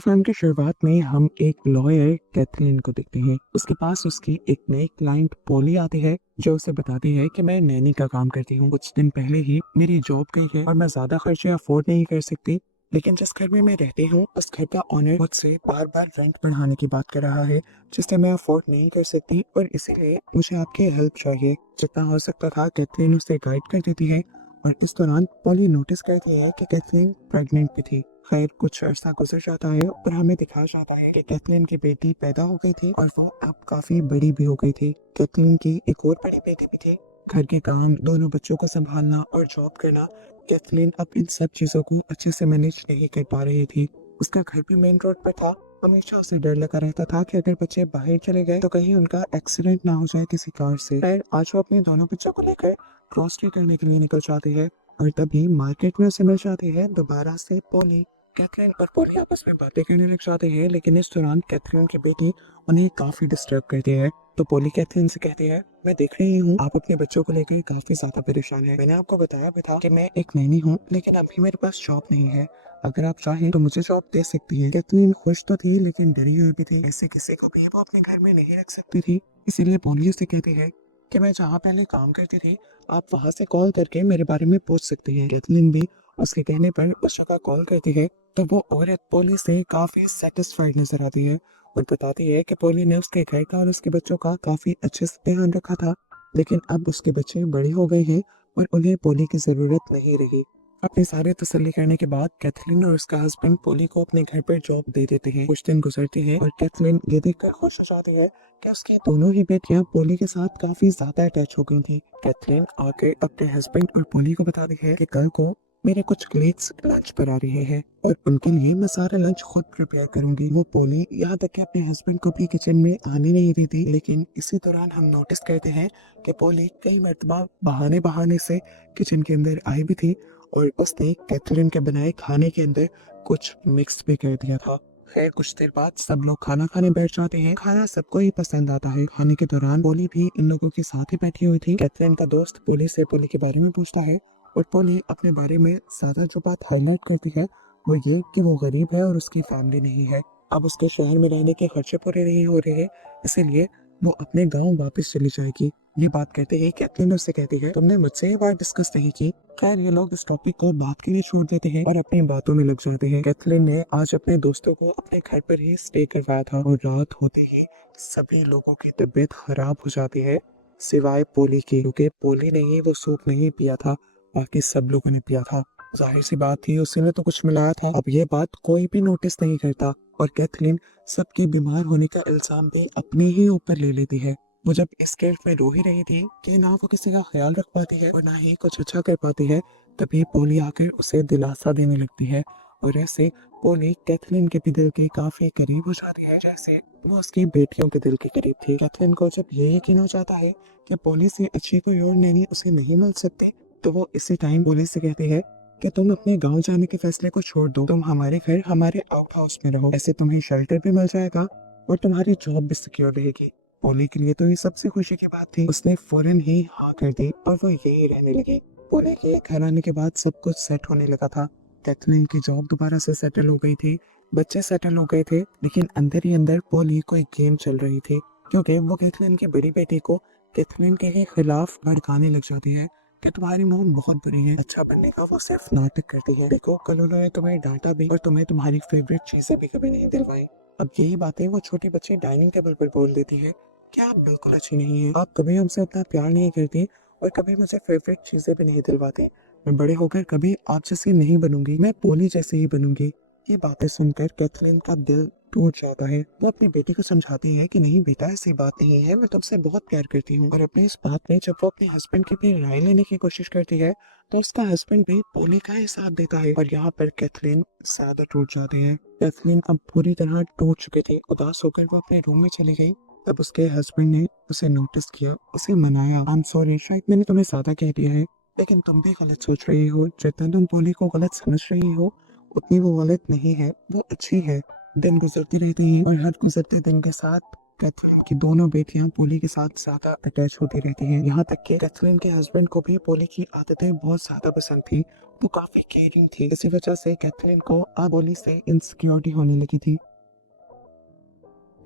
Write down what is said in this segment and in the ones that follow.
तो फिल्म की शुरुआत में हम एक लॉयर कैथरीन को देखते हैं। उसके पास उसकी एक नई क्लाइंट पोली आती है जो उसे बताती है कि मैं नैनी का काम करती हूँ। कुछ दिन पहले ही मेरी जॉब गई है और मैं ज्यादा खर्चे अफोर्ड नहीं कर सकती। लेकिन जिस घर में मैं रहती हूँ उस घर का ऑनर मुझसे बार बार रेंट बढ़ाने की बात कर रहा है जिससे मैं अफोर्ड नहीं कर सकती और इसीलिए मुझे आपकी हेल्प चाहिए। जितना हो सकता था कैथरीन उसे गाइड कर देती है और इस दौरान पॉली नोटिस करती है कि कैथरीन प्रेग्नेंट भी थी। खैर कुछ अर्सा गुजर जाता है और हमें दिखाया जाता है कि कैथरीन की बेटी पैदा हो गई थी और वो अब काफी बड़ी भी हो गई थी। कैथरीन की एक और बड़ी बेटी भी थी। घर के काम, दोनों बच्चों को संभालना और जॉब करना, कैथरीन अब इन सब चीजों को अच्छे से मैनेज नहीं कर पा रही थी। उसका घर भी मेन रोड पर था। हमेशा उसे डर लगा रहता था कि अगर बच्चे बाहर चले गए तो कहीं उनका एक्सीडेंट ना हो जाए किसी कार से। खैर आज वो अपने दोनों बच्चों को लेकर ग्रोसरी करने के लिए निकल जाती है और तभी मार्केट में उसे मिल जाती है दोबारा से पोली। कैथरीन और पोली आपस में बातें करने लग जाते हैं लेकिन इस दौरान कैथरीन की बेटी उन्हें काफी डिस्टर्ब करती है। तो पोली कैथरीन से कहती है, मैं देख रही हूँ आप अपने बच्चों को लेकर काफी ज्यादा परेशान है। मैंने आपको बताया भी था कि मैं एक नैनी हूँ लेकिन अभी मेरे पास जॉब नहीं है। अगर आप चाहें तो मुझे जॉब दे सकती है। कैथरीन खुश तो थी लेकिन डरी हुई भी थी। ऐसे किसी को भी वो अपने घर में नहीं रख सकती थी। इसीलिए पोली से कहती है कि मैं जहाँ पहले काम करती थी आप वहाँ से कॉल करके मेरे बारे में पूछ सकती हैं। कैथरीन भी उसके कहने पर उस जगह कॉल करती है तो वो औरत पोली से काफी सेटिस्फाइड नजर आती है और बताती है कि पोली ने उसके घर का और उसके बच्चों का काफी अच्छे से ध्यान रखा था लेकिन अब उसके बच्चे बड़े हो गए हैं और उन्हें पोली की जरूरत नहीं रही। अपनी सारी तसल्ली करने के बाद कैथरीन और उसका हस्बैंड पोली को अपने घर पर जॉब दे देते हैं। कुछ दिन गुजरते हैं और कैथरीन ये देखकर खुश हो जाती है कि उसकी दोनों ही बेटियां पोली के साथ काफी ज्यादा अटैच हो गई थी। कैथरीन आके अपने हस्बैंड और पोली को बताती है कि कल को मेरे कुछ कलीग्स लंच पर आ रहे हैं और उनके लिए मैं सारा लंच खुद प्रिपेयर करूंगी। वो पोली यहाँ तक कि अपने हस्बैंड को भी किचन में आने नहीं देती लेकिन इसी दौरान हम नोटिस करते हैं कि पोली कई मर्तबा बहाने बहाने से किचन के अंदर आई भी थी और उसने कैथरीन के बनाए खाने के अंदर कुछ मिक्स भी कर दिया था। खैर कुछ देर बाद सब लोग खाना खाने बैठ जाते हैं। खाना सबको ही पसंद आता है। खाने के दौरान पोली भी इन लोगों के साथ ही बैठी हुई थी। कैथरीन का दोस्त पोली से पोली के बारे में पूछता है और पोली अपने बारे में ज्यादा जो बात हाईलाइट करती है वो ये कि वो गरीब है और उसकी फैमिली नहीं है। अब उसके शहर में रहने के खर्चे पूरे नहीं हो रहे, इसीलिए वो अपने गांव वापस चली जाएगी। ये बात कहते ही कैथरीन उससे कहती है, तुमने मुझसे ये बात डिस्कस नहीं की। खैर ये लोग इस टॉपिक को बात के लिए छोड़ देते हैं और अपनी बातों में लग जाते हैं। कैथरीन ने आज अपने दोस्तों को अपने घर पर ही स्टे करवाया था और रात होते ही सभी लोगों की तबीयत खराब हो जाती है सिवाय पोली की, क्योंकि पोली ने ही वो सूप नहीं पिया था, बाकी सब लोगों ने पिया था। जाहिर सी बात थी उसने तो कुछ मिलाया था। अब ये बात कोई भी नोटिस नहीं करता और कैथरीन सबके बीमार होने का इल्जाम भी अपने ही ऊपर ले लेती है। वो जब इस गिल्ट में रो ही रही थी कि ना वो किसी का ख्याल रख पाती है और ना ही कुछ अच्छा कर पाती है, तभी पोली आकर उसे दिलासा देने लगती है और ऐसे पोली कैथरीन के भी दिल के काफी करीब हो जाती है जैसे वो उसकी बेटियों के दिल के करीब थी। कैथरीन को जब ये यकीन हो जाता है कि पोली से अच्छी कोई और नैनी उसे नहीं मिल सकती तो वो इसी टाइम पोली से कहती है कि तुम अपने गांव जाने के फैसले को छोड़ दो, तुम हमारे घर हमारे आउट हाउस में रहो, ऐसे तुम्हें शेल्टर भी मिल जाएगा और तुम्हारी जॉब भी सिक्योर रहेगी। पोली के लिए तो ये सबसे खुशी की बात थी। उसने फौरन ही हाँ कर दी और वो यही रहने लगी। पोली के घर आने के बाद सब कुछ सेट होने लगा था। कैथरीन की जॉब दोबारा से सेटल हो गई थी, बच्चे सेटल हो गए थे, लेकिन अंदर ही अंदर पोली को एक गेम चल रही थी क्योंकि वो कैथरीन की बड़ी बेटी को कैथरीन के ही खिलाफ भड़काने लग जाती है कि तुम्हारी मॉम बहुत बुरी है, अच्छा बनने का वो सिर्फ नाटक करती है, देखो कल उन्होंने तुम्हें डांटा भी और तुम्हें तुम्हारी फेवरेट चीजें भी कभी नहीं दिलवाई। अब यही बातें वो छोटी बच्ची डाइनिंग टेबल पर बोल देती है कि आप बिल्कुल अच्छी नहीं है, आप कभी हमसे उतना प्यार नहीं करती और कभी मुझे फेवरेट चीजें भी नहीं दिलवाती। मैं बड़े होकर कभी आप जैसी नहीं बनूंगी, मैं पोली जैसे ही बनूंगी। ये बातें सुनकर कैथरीन का दिल टूट जाता है। वो अपनी बेटी को समझाती है कि नहीं बेटा ऐसी बात नहीं है, मैं तुमसे बहुत प्यार करती हूँ। और अपने इस बात में जब वो अपने हस्बैंड की भी राय लेने की कोशिश करती है तो उसका हस्बैंड भी पोली का ही साथ देता है और यहाँ पर कैथरीन ज्यादा टूट जाती है। कैथरीन अब पूरी तरह टूट चुकी थी। उदास होकर वो अपने रूम में चली गई। तब उसके हस्बैंड ने उसे नोटिस किया, उसे मनाया, आई एम सॉरी शायद मैंने तुम्हें ज्यादा कह दिया है लेकिन तुम भी गलत सोच रही हो, जितना तुम पोली को गलत समझ रही हो उतनी वो गलत नहीं है, वो अच्छी है। दिन गुजरते रहते हैं और हर गुजरते दिन के साथ कैथरीन की दोनों बेटियां पोली के साथ ज्यादा अटैच होती रहती हैं। यहाँ तक कि कैथरीन के हस्बैंड को भी पोली की आदतें बहुत ज्यादा पसंद थी। वो काफी केयरिंग थी। इसी वजह से कैथरीन को अब पोली से इनसिक्योरिटी होने लगी थी।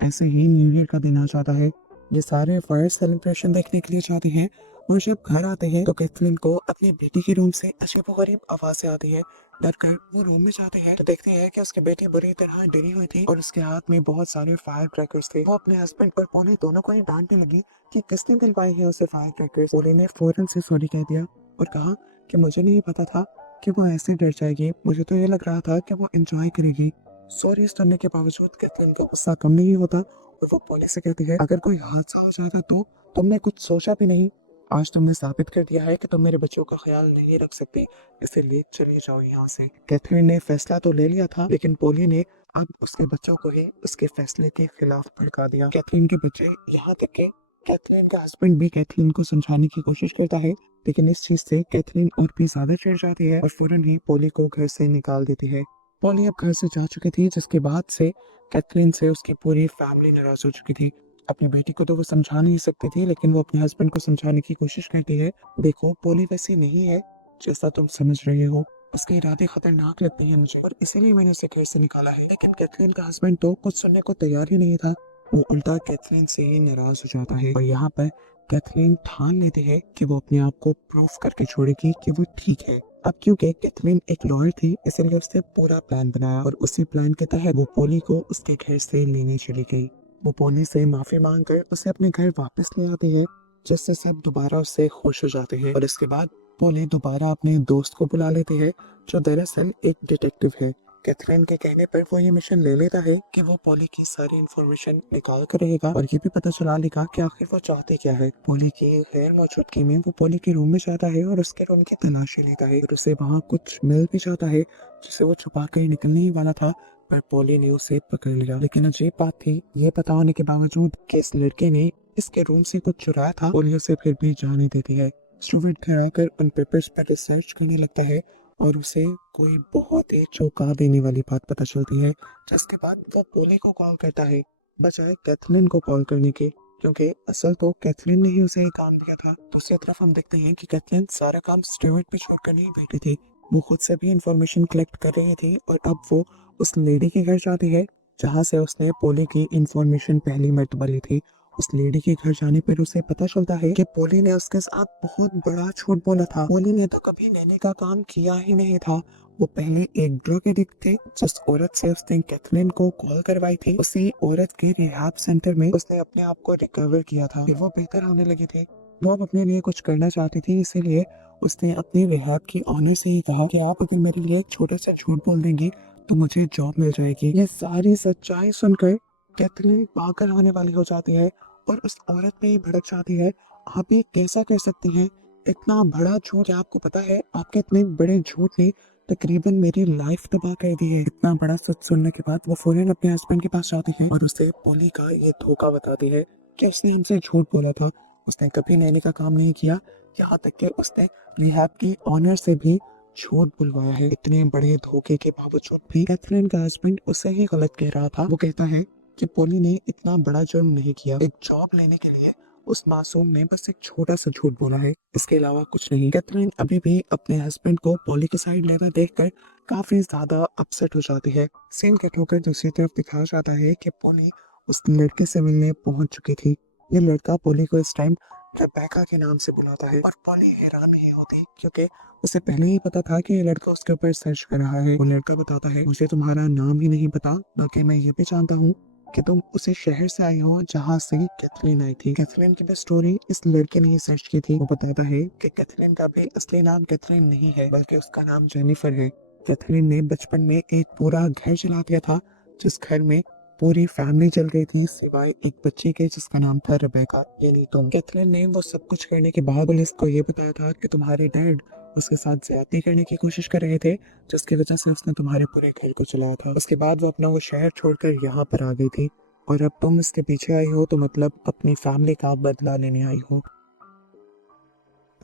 ऐसे ही न्यू ईयर का दिन आ जाता है। ये सारे फायर सेलिब्रेशन देखने के लिए जाते हैं और जब घर आते हैं तो कैथरीन को अपनी बेटी के रूम से अजीबोगरीब आवाजें आती है। डर कर वो रूम में जाते हैं तो देखते हैं कि उसकी बेटी बुरी तरह डरी हुई थी और उसके हाथ में बहुत सारे फायर क्रैकर्स थे। वो अपने हस्बैंड और पोली दोनों को ही डांटने लगी कि किसने दिलवाए हैं उसे फायर क्रैकर्स। पोली ने फौरन से सॉरी कह दिया और कहा कि मुझे नहीं पता था कि वो ऐसे डर जाएगी, मुझे तो ये लग रहा था कि वो एंजॉय करेगी। सॉरी सुनने के बावजूद कैथरीन का गुस्सा कम नहीं होता और वो पोली से कहती है, अगर कोई हादसा हो जाता तो तुमने कुछ सोचा भी नहीं। आज तुमने साबित कर दिया है कि तुम मेरे बच्चों का ख्याल नहीं रख सकते, इसलिए चले जाओ यहाँ से। कैथरीन ने फैसला तो ले लिया था लेकिन पोली ने अब उसके बच्चों को ही उसके फैसले के खिलाफ भड़का दिया। कैथरीन के बच्चे, यहाँ तक कि कैथरीन का हस्बैंड भी कैथरीन को समझाने की कोशिश करता है, लेकिन इस चीज से कैथरीन और भी ज्यादा चिढ़ जाती है और फौरन ही पोली को घर से निकाल देती है। पोली अब घर से जा चुकी थी, जिसके बाद से कैथरीन से उसकी पूरी फैमिली नाराज हो चुकी थी। अपनी बेटी को तो वो समझा नहीं सकती थी, लेकिन वो अपने हस्बैंड को समझाने की कोशिश करती है। देखो, पोली वैसी नहीं है जैसा तुम समझ रहे हो, उसके इरादे खतरनाक लगते हैं मुझे और इसीलिए मैंने उसे घर से निकाला है। लेकिन कैथरीन का हस्बैंड तो कुछ सुनने को तैयार ही नहीं था। वो उल्टा कैथरीन से ही नाराज हो जाता है और यहाँ पर कैथरीन ठान लेती है कि वो अपने आप को प्रूफ करके छोड़ेगी कि वो ठीक है। अब क्योंकि कैथरीन एक लॉयर थी, इसलिए उसने पूरा प्लान बनाया और उसी प्लान के तहत वो पोली को उसके घर से लेने चली गई। वो पोली से माफी मांगकर उसे अपने घर वापस ले आती है, जिससे सब दोबारा उससे खुश हो जाते हैं और इसके बाद पोली दोबारा अपने दोस्त को बुला लेती है, जो दरअसल एक डिटेक्टिव है। कैथरीन के कहने पर वो ये मिशन ले लेता है कि वो पोली की सारी इंफॉर्मेशन निकाल कर रहेगा और ये भी पता चला लेगा कि आखिर वो चाहते क्या है। पोली की गैर मौजूदगी में वो पोली के रूम में जाता है और उसके रूम की तलाशी लेता है और उसे वहाँ कुछ मिल भी जाता है जिसे वो छुपा कर निकलने ही वाला था, पर पोली ने उसे पकड़ लिया। लेकिन अजीब बात थी, ये पता होने के बावजूद कि इस लड़के ने इसके रूम से कुछ चुराया था, पोली उसे फिर भी जाने देती है। स्टूवर्ट घर आकर उन पेपर्स पर रिसर्च करने लगता है और उसे कोई बहुत ही चौंका देने वाली बात पता चलती है, जिसके बाद वो पोली को कॉल करता है बजाय कैथरीन को कॉल करने के, क्योंकि असल तो कैथरीन ने ही उसे ये काम दिया था। दूसरी तरफ हम देखते हैं कि कैथरीन सारा काम स्टूवर्ट पे छोड़कर नहीं बैठी थी। वो खुद से भी इंफॉर्मेशन कलेक्ट कर रही थी और अब वो उस लेडी के घर जाती है जहाँ से उसने पोली की इंफॉर्मेशन पहली मर्तबा ली थी। उस लेडी के घर जाने पर उसे पता चलता है कि पोली ने उसके साथ बहुत बड़ा झूठ बोला था। पोली ने तो कभी नैनी का काम किया ही नहीं था। वो पहले एक ड्रग एडिक्ट थे। जिस औरत से उसने कैथरीन को कॉल करवाई थी, उसी औरत के रिहैब सेंटर में उसने अपने आप को रिकवर किया था। फिर वो बेहतर होने लगी थी। वो अब अपने लिए कुछ करना चाहती थी, इसीलिए उसने अपनी रिहैब की ऑनर से ही कहा कि आप अगर मेरे लिए एक छोटा सा झूठ बोल देंगी तो मुझे जॉब मिल जाएगी। ये सारी सच्चाई सुनकर कैथरीन पागल होने वाली हो जाती है और उस औरत पे ही भड़क जाती है। आप ये कैसा कर सकती हैं? इतना बड़ा झूठ, आपको पता है आपके इतने बड़े झूठ ने तकरीबन मेरी लाइफ तबाह कर दी है। इतना बड़ा सच सुनने के बाद वो फौरन अपने हस्बैंड के पास जाती है और उसे पोली का ये धोखा बताती है कि उसने हमसे झूठ बोला था, उसने कभी नैनी का काम नहीं किया, यहाँ तक कि उसने रिहैब की ऑनर से भी झूठ बुलवाया है। इतने बड़े धोखे के बावजूद भी कैथरीन का हस्बैंड उसे ही गलत कह रहा था। वो कहता है कि पोली ने इतना बड़ा जुर्म नहीं किया, एक जॉब लेने के लिए उस मासूम ने बस एक छोटा सा झूठ बोला है, इसके अलावा कुछ नहीं। कैथरीन अभी भी अपने हस्बैंड को पोली की साइड लेना देखकर काफी ज्यादा अपसेट हो जाती है। सीन कट होकर दूसरी तरफ दिखाया जाता है कि पोली उस लड़के से मिलने पहुंच चुकी थी। ये लड़का पोली को इस टाइम रेबेका के नाम से बुलाता है और पोली हैरान नहीं होती, क्योंकि उसे पहले ही पता था कि ये लड़का उसके ऊपर सर्च कर रहा है। वो लड़का बताता है, मुझे तुम्हारा नाम ही नहीं पता, बाकी मैं ये भी जानता हूँ कि तुम उसी शहर से आई हो जहाँ से कैथरीन आई थी। कैथरीन की भी स्टोरी इस लड़के ने ही सर्च की थी। वो बताता है कि कैथरीन का भी असली नाम कैथरीन नहीं है, बल्कि उसका नाम जेनिफर है। कैथरीन ने बचपन में एक पूरा घर चला दिया था, जिस घर में पूरी फैमिली चल गई थी सिवाय एक बच्चे के जिसका नाम था रेबेका, यानी तुम। कैथरीन ने वो सब कुछ करने के बाद पुलिस को ये बताया था कि तुम्हारे डैड उसके साथ ज्यादती करने की कोशिश कर रहे थे, जिसकी वजह से उसने तुम्हारे पूरे घर को चलाया था। उसके बाद वो अपना वो शहर छोड़कर यहाँ पर आ गई थी और अब तुम इसके पीछे आई हो, तो मतलब अपनी फैमिली का बदला लेने आई हो।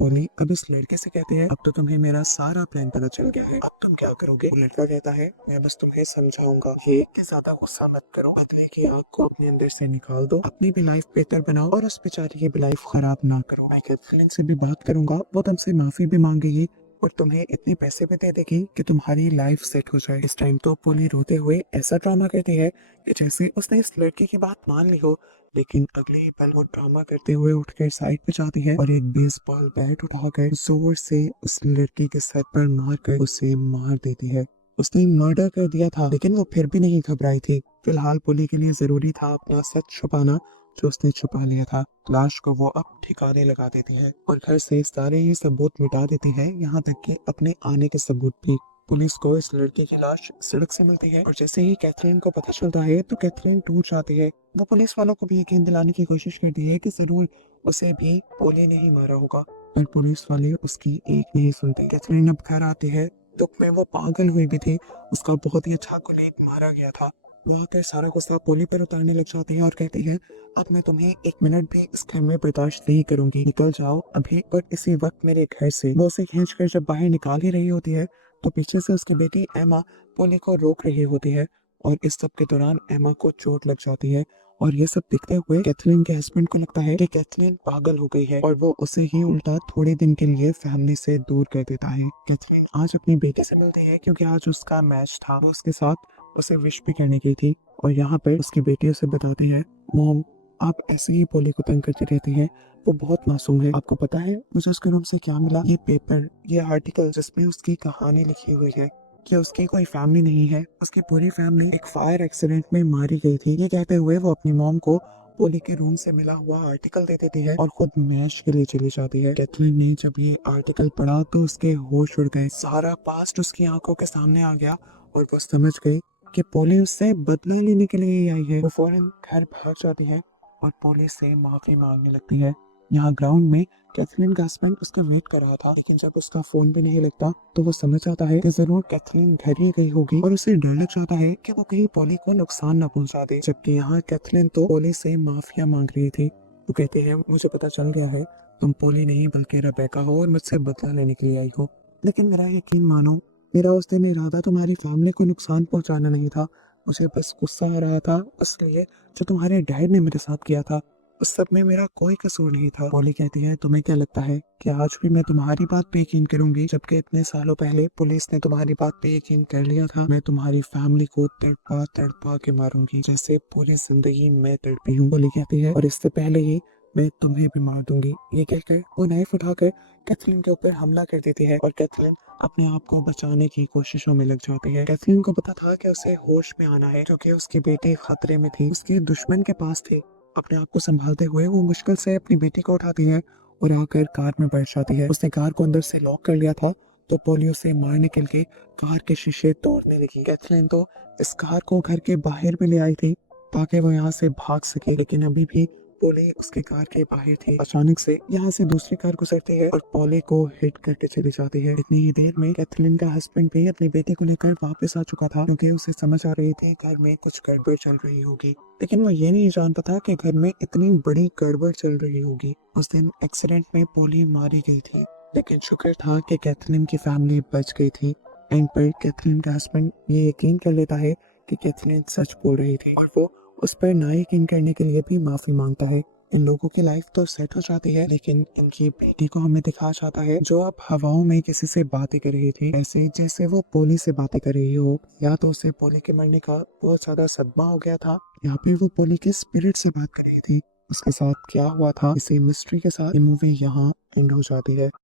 पोली अब इस लड़के से कहती है, अब तो तुम्हें मेरा सारा प्लान पता चल गया है, अब तुम क्या करोगे? वो लड़का कहता है, मैं बस तुम्हें समझाऊंगा, ये कि ज्यादा गुस्सा मत करो, बदले की आग को अपने अंदर से निकाल दो, अपनी भी लाइफ बेहतर बनाओ और उस बेचारी की भी लाइफ खराब ना करो। मैं कैथरीन से भी बात करूंगा, वो तुमसे माफी भी मांगेगी और तुम्हें इतने पैसे भी दे देगी कि तुम्हारी लाइफ सेट हो जाए। इस टाइम तो पोली रोते हुए ऐसा ड्रामा करती है कि जैसे उसने इस लड़की की बात मान ली हो, लेकिन अगले ही पल वो ड्रामा करते हुए उठकर साइड पे जाती है और एक बेसबॉल बैट उठाकर जोर से उस लड़की के सर पर मारकर उसे मार देती है। उसने मर्डर कर दिया था, लेकिन वो फिर भी नहीं घबराई थी। फिलहाल पुलिस के लिए जरूरी था अपना सच छुपाना, जो उसने छुपा लिया था। लाश को वो अब ठिकाने लगा देती है और घर से सारे ही सबूत मिटा देती है, यहाँ तक कि अपने आने के सबूत भी। पुलिस को इस लड़की की लाश सड़क से मिलती है और जैसे ही कैथरीन को पता चलता है तो कैथरीन टूट जाती है। वो पुलिस वालों को भी यकीन दिलाने की कोशिश करती है कि जरूर उसे भी पोली ने ही मारा होगा, पर पुलिस वाले उसकी एक नहीं सुनते। कैथरीन अब घर आती है, दुख में वो पागल हुई भी थी, उसका बहुत ही अच्छा कोलीग मारा गया था। वो आकर सारा गुस्सा पोली पर उतारने लग जाती है और कहती है, अब मैं तुम्हें एक मिनट भी इस घर में बर्दाश्त नहीं करूंगी, निकल जाओ अभी और इसी वक्त मेरे घर से। वो उसे खींच कर जब बाहर निकाल ही रही होती है तो पीछे से उसकी बेटी एमा पोली को रोक रही होती है और इस सब के दौरान एमा को चोट लग जाती है। और ये सब देखते हुए कैथरीन के हस्बैंड को लगता है कि कैथरीन पागल हो गई है और वो उसे ही उल्टा थोड़े दिन के लिए फैमिली से दूर कर देता है। कैथरीन आज अपनी बेटी से मिलती है क्योंकि आज उसका मैच था, वो उसके साथ उसे विश भी करने गई थी और यहाँ पर उसकी बेटी उसे बताती है, मॉम आप ऐसे ही पोली को तंग करती रहती हैं, वो बहुत मासूम है। आपको पता है मुझे उसके रूम से क्या मिला? ये पेपर, ये आर्टिकल जिसमें उसकी कहानी लिखी हुई है कि उसकी कोई फैमिली नहीं है, उसकी पूरी फैमिली एक फायर एक्सीडेंट में मारी गई थी। ये कहते हुए वो अपनी मॉम को पोली के रूम से मिला हुआ आर्टिकल दे देती है और खुद मैच के लिए चली जाती है। कैथरीन ने जब ये आर्टिकल पढ़ा तो उसके होश उड़ गए, सारा पास्ट उसकी आंखों के सामने आ गया और वो समझ गई कि पोली उससे बदला लेने के लिए ही आई है। वो फौरन घर भाग जाती है और पोली से माफी मांगने लगती है। यहाँ ग्राउंड में कैथरीन का हस्बैंड उसका वेट कर रहा था, लेकिन जब उसका फोन भी नहीं लगता तो वो समझ आता है कि जरूर कैथरीन घर ही गई होगी और उसे डर लग जाता है कि वो कहीं पोली को नुकसान न पहुंचा दे। जबकि यहाँ कैथरीन तो पोली से माफिया मांग रही थी। वो कहते हैं, मुझे पता चल गया है तुम पोली नहीं बल्कि रेबेका हो और मुझसे बदला लेने के लिए आई हो, लेकिन मेरा यकीन मानो, मेरा उस दिन इरादा तुम्हारी फैमिली को नुकसान पहुंचाना नहीं था। मुझे बस गुस्सा आ रहा था, इसलिए जो तुम्हारे डैड ने मेरे साथ किया था उस सब में मेरा कोई कसूर नहीं था। पोली कहती है, तुम्हें क्या लगता है कि आज भी मैं तुम्हारी बात पे यकीन करूंगी, जबकि इतने सालों पहले पुलिस ने तुम्हारी बात पे यकीन कर लिया था? मैं तुम्हारी फैमिली को तड़पा तड़पा के मारूंगी जैसे पूरी जिंदगी मैं तड़पी हूँ। पोली कहती है, और इससे पहले ही मैं तुम्हें भी मार दूंगी। ये कहकर वो नाइफ उठाकर कैथरीन के ऊपर हमला कर देती है और कैथरीन अपने आप को बचाने की कोशिशों में लग जाती है। कैथरीन को पता था कि उसे होश में आना है क्योंकि उसकी बेटी खतरे में थी, उसके दुश्मन के पास थे। अपने आप को संभालते हुए वो मुश्किल से अपनी बेटी को उठाती है और आकर कार में बैठ जाती है। उसने कार को अंदर से लॉक कर लिया था तो पोली उसे मारने के लिए कार के शीशे तोड़ने लगी। कैथरीन तो इस कार को घर के बाहर भी ले आई थी ताकि वो यहाँ से भाग सके, लेकिन अभी भी पोली उसके कार के बाहर थी। अचानक से यहाँ से दूसरी कार गुजरती है और पोली को हिट करके चली जाती है। इतनी ही देर में कैथरीन का हस्बैंड भी अपनी बेटी को लेकर वापस आ चुका था क्योंकि उसे समझ आ रही थी घर में कुछ गड़बड़ चल रही होगी, लेकिन वो ये नहीं जानता था कि घर में इतनी बड़ी गड़बड़ चल रही होगी। उस दिन एक्सीडेंट में पोली मारी गई थी, लेकिन शुक्र था कि कैथरीन की फैमिली बच गई थी। एंड पर कैथरीन का हस्बैंड ये यकीन कर लेता है कि कैथरीन सच बोल रही थी और वो उस पर ना यकीन करने के लिए भी माफी मांगता है। इन लोगों की लाइफ तो सेट हो जाती है, लेकिन इनकी बेटी को हमें दिखाया जाता है जो अब हवाओं में किसी से बातें कर रही थी, ऐसे जैसे वो पोली से बातें कर रही हो, या तो उसे पोली के मरने का बहुत ज्यादा सदमा हो गया था या फिर वो पोली के स्पिरिट से बात कर रही थी। उसके साथ क्या हुआ था, इसी मिस्ट्री के साथ ये मूवी यहाँ एंड हो जाती है।